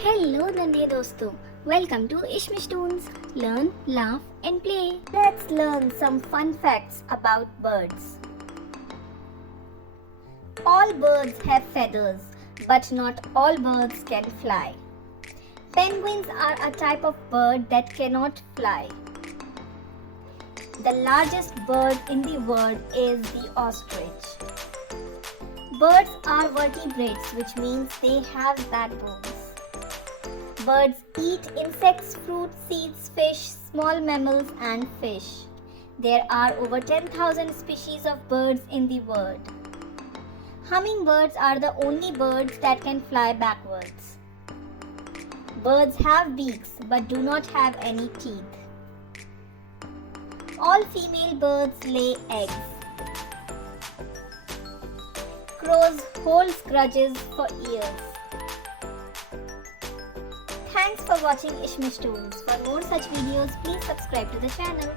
Hello नन्हे दोस्तों, welcome to Ishmish Toons. Learn, laugh and play. Let's learn some fun facts about birds. All birds have feathers, but not all birds can fly. Penguins are a type of bird that cannot fly. The largest bird in the world is the ostrich. Birds are vertebrates, which means they have backbones. Birds eat insects, fruits, seeds, fish, small mammals and fish. There are over 10,000 species of birds in the world. Hummingbirds are the only birds that can fly backwards. Birds have beaks but do not have any teeth. All female birds lay eggs. Crows hold grudges for years. Thanks for watching Ishmish Toons. For more such videos, please subscribe to the channel.